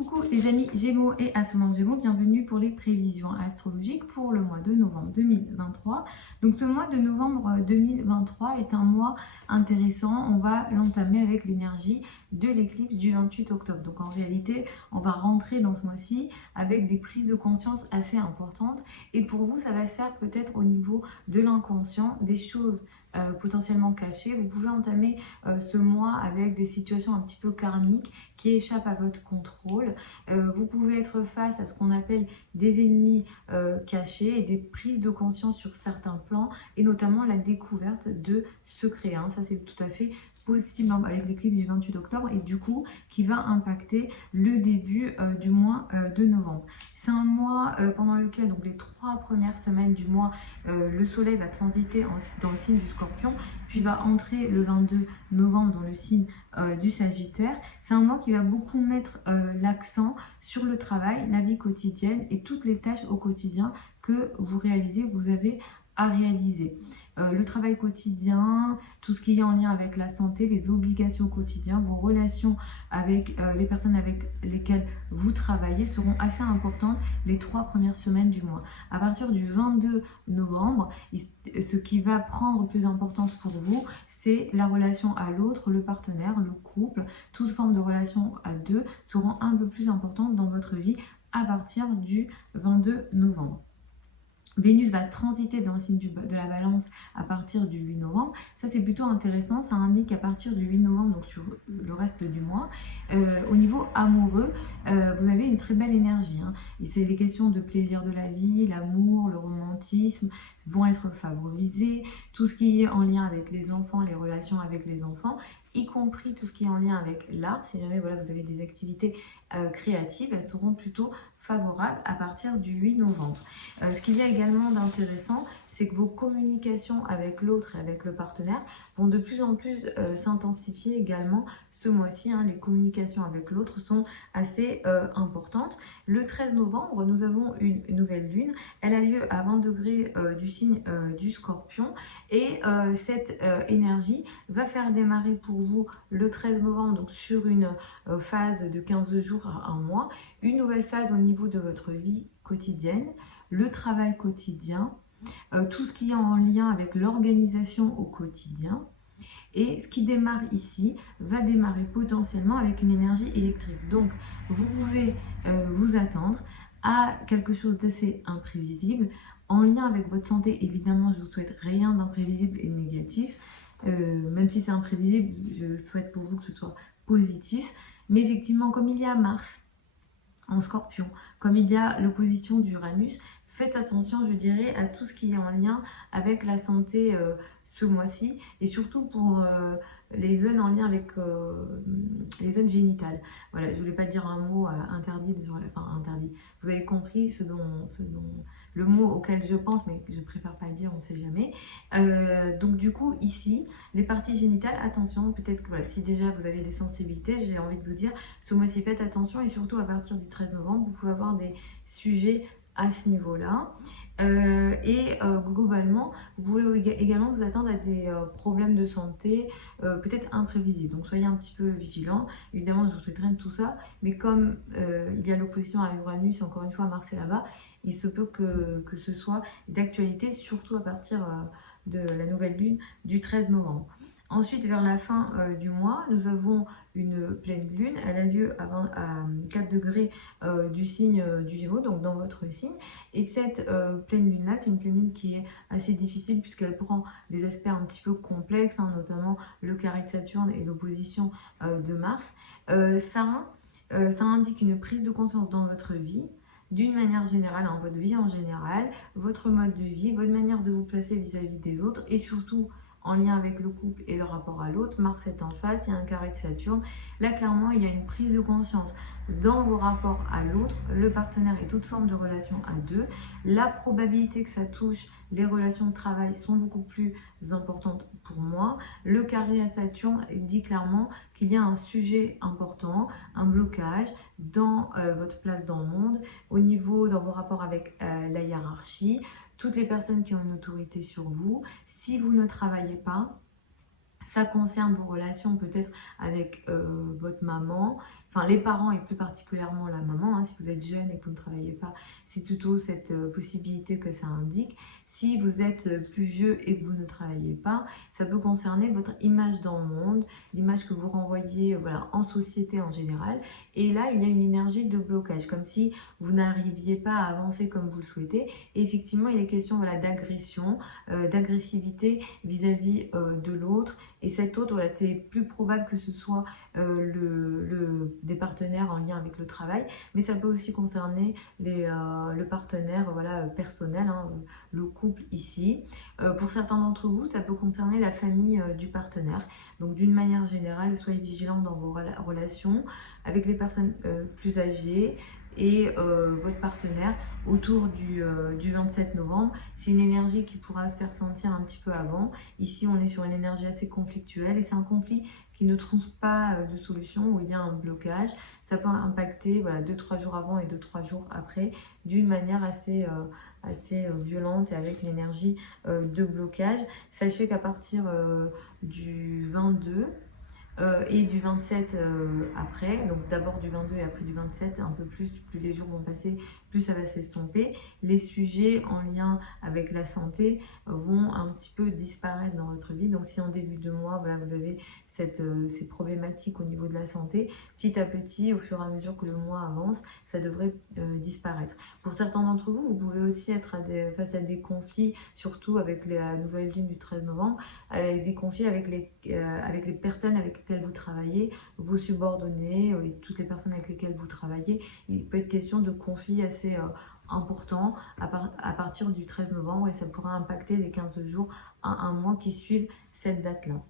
Coucou les amis Gémeaux et Ascendant Gémeaux, bienvenue pour les prévisions astrologiques pour le mois de novembre 2023. Donc ce mois de novembre 2023 est un mois intéressant, on va l'entamer avec l'énergie de l'éclipse du 28 octobre. Donc en réalité, on va rentrer dans ce mois-ci avec des prises de conscience assez importantes et pour vous, ça va se faire peut-être au niveau de l'inconscient, des choses potentiellement cachées. Vous pouvez entamer ce mois avec des situations un petit peu karmiques qui échappent à votre contrôle. Vous pouvez être face à ce qu'on appelle des ennemis cachés et des prises de conscience sur certains plans et notamment la découverte de secrets. Ça, c'est tout à fait possible avec l'éclipse du 28 octobre et du coup qui va impacter le début du mois de novembre. C'est un mois pendant lequel, donc les 3 premières semaines du mois, le soleil va transiter dans le signe du Scorpion, puis va entrer le 22 novembre dans le signe du Sagittaire. C'est un mois qui va beaucoup mettre l'accent sur le travail, la vie quotidienne et toutes les tâches au quotidien que vous réalisez, vous avez à réaliser. Le travail quotidien, tout ce qui est en lien avec la santé, les obligations quotidiennes, vos relations avec les personnes avec lesquelles vous travaillez seront assez importantes les 3 premières semaines du mois. À partir du 22 novembre, ce qui va prendre plus d'importance pour vous, c'est la relation à l'autre, le partenaire, le couple, toute forme de relation à deux seront un peu plus importantes dans votre vie à partir du 22 novembre. Vénus va transiter dans le signe de la balance à partir du 8 novembre. Ça, c'est plutôt intéressant. Ça indique à partir du 8 novembre, donc sur le reste du mois, au niveau amoureux, vous avez une très belle énergie. C'est les questions de plaisir de la vie, l'amour, le romantisme vont être favorisés. Tout ce qui est en lien avec les enfants, les relations avec les enfants, y compris tout ce qui est en lien avec l'art. Si jamais vous avez des activités créatives, elles seront plutôt favorables à partir du 8 novembre. Ce qu'il y a également d'intéressant, c'est que vos communications avec l'autre et avec le partenaire vont de plus en plus s'intensifier également ce mois-ci. Les communications avec l'autre sont assez importantes. Le 13 novembre, nous avons une nouvelle lune. Elle a lieu à 20 degrés du signe du Scorpion. Et cette énergie va faire démarrer pour vous le 13 novembre, donc sur une phase de 15 jours à un mois, une nouvelle phase au niveau de votre vie quotidienne, le travail quotidien, tout ce qui est en lien avec l'organisation au quotidien. Et ce qui démarre ici va démarrer potentiellement avec une énergie électrique. Donc, vous pouvez vous attendre à quelque chose d'assez imprévisible. En lien avec votre santé, évidemment, je ne vous souhaite rien d'imprévisible et négatif. Même si c'est imprévisible, je souhaite pour vous que ce soit positif. Mais effectivement, comme il y a Mars en Scorpion, comme il y a l'opposition d'Uranus, faites attention, je dirais, à tout ce qui est en lien avec la santé ce mois-ci et surtout pour les zones en lien avec les zones génitales. Voilà, je ne voulais pas dire un mot interdit, enfin interdit. Vous avez compris le mot auquel je pense, mais je préfère pas le dire, on ne sait jamais. Donc du coup, ici, les parties génitales, attention, peut-être que voilà, si déjà vous avez des sensibilités, j'ai envie de vous dire, ce mois-ci, faites attention et surtout à partir du 13 novembre, vous pouvez avoir des sujets à ce niveau-là. Globalement, vous pouvez également vous attendre à des problèmes de santé peut-être imprévisibles. Donc soyez un petit peu vigilants. Évidemment, je vous souhaite rien de tout ça, mais comme il y a l'opposition à Uranus, encore une fois, Mars est là-bas, il se peut que ce soit d'actualité, surtout à partir de la nouvelle lune du 13 novembre. Ensuite, vers la fin du mois, nous avons une pleine lune. Elle a lieu à 4 degrés du signe du Gémeaux, donc dans votre signe. Et cette pleine lune-là, c'est une pleine lune qui est assez difficile puisqu'elle prend des aspects un petit peu complexes, notamment le carré de Saturne et l'opposition de Mars. Ça indique une prise de conscience dans votre vie, d'une manière générale, votre vie en général, votre mode de vie, votre manière de vous placer vis-à-vis des autres et surtout en lien avec le couple et le rapport à l'autre. Mars est en face, il y a un carré de Saturne. Là, clairement, il y a une prise de conscience dans vos rapports à l'autre, le partenaire et toute forme de relation à deux. La probabilité que ça touche les relations de travail sont beaucoup plus importantes pour moi. Le carré à Saturne dit clairement qu'il y a un sujet important, un blocage dans votre place dans le monde, au niveau, dans vos rapports avec la hiérarchie, toutes les personnes qui ont une autorité sur vous. Si vous ne travaillez pas, ça concerne vos relations peut-être avec votre maman enfin les parents et plus particulièrement la maman, hein, si vous êtes jeune et que vous ne travaillez pas, c'est plutôt cette possibilité que ça indique. Si vous êtes plus vieux et que vous ne travaillez pas, ça peut concerner votre image dans le monde, l'image que vous renvoyez voilà, en société en général. Et là, il y a une énergie de blocage, comme si vous n'arriviez pas à avancer comme vous le souhaitez. Et effectivement, il est question voilà, d'agression, d'agressivité vis-à-vis de l'autre. Et cet autre, voilà, c'est plus probable que ce soit des partenaires en lien avec le travail, mais ça peut aussi concerner le partenaire voilà, personnel, hein, le couple ici. Pour certains d'entre vous, ça peut concerner la famille du partenaire. Donc d'une manière générale, soyez vigilants dans vos relations avec les personnes plus âgées et votre partenaire autour du 27 novembre. C'est une énergie qui pourra se faire sentir un petit peu avant. Ici, on est sur une énergie assez conflictuelle et c'est un conflit qui ne trouve pas de solution, où il y a un blocage. Ça peut impacter voilà, 2-3 jours avant et 2-3 jours après d'une manière assez violente et avec une énergie de blocage. Sachez qu'à partir du 22, et du 27 après, donc d'abord du 22 et après du 27, un peu plus les jours vont passer, plus ça va s'estomper. Les sujets en lien avec la santé vont un petit peu disparaître dans votre vie. Donc si en début de mois, voilà, vous avez ces problématiques au niveau de la santé, petit à petit, au fur et à mesure que le mois avance, ça devrait disparaître. Pour certains d'entre vous, vous pouvez aussi être face à des conflits, surtout avec la nouvelle lune du 13 novembre, avec des conflits avec les personnes avec lesquelles vous travaillez, vos subordonnés et toutes les personnes avec lesquelles vous travaillez. Il peut être question de conflits assez importants à partir du 13 novembre et ça pourra impacter les 15 jours à un mois qui suivent cette date-là.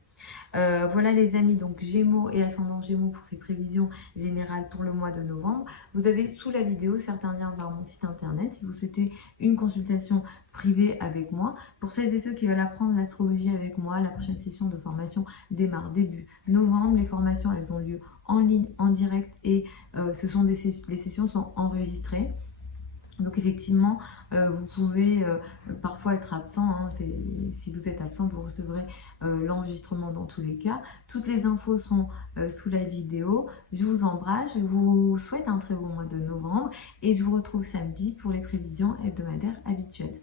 Voilà les amis, donc Gémeaux et ascendant Gémeaux pour ces prévisions générales pour le mois de novembre. Vous avez sous la vidéo certains liens vers mon site internet si vous souhaitez une consultation privée avec moi. Pour celles et ceux qui veulent apprendre l'astrologie avec moi, la prochaine session de formation démarre début novembre. Les formations, elles ont lieu en ligne, en direct et les sessions sont enregistrées. Donc effectivement, vous pouvez parfois être absent, hein, si vous êtes absent, vous recevrez l'enregistrement dans tous les cas. Toutes les infos sont sous la vidéo. Je vous embrasse, je vous souhaite un très bon mois de novembre et je vous retrouve samedi pour les prévisions hebdomadaires habituelles.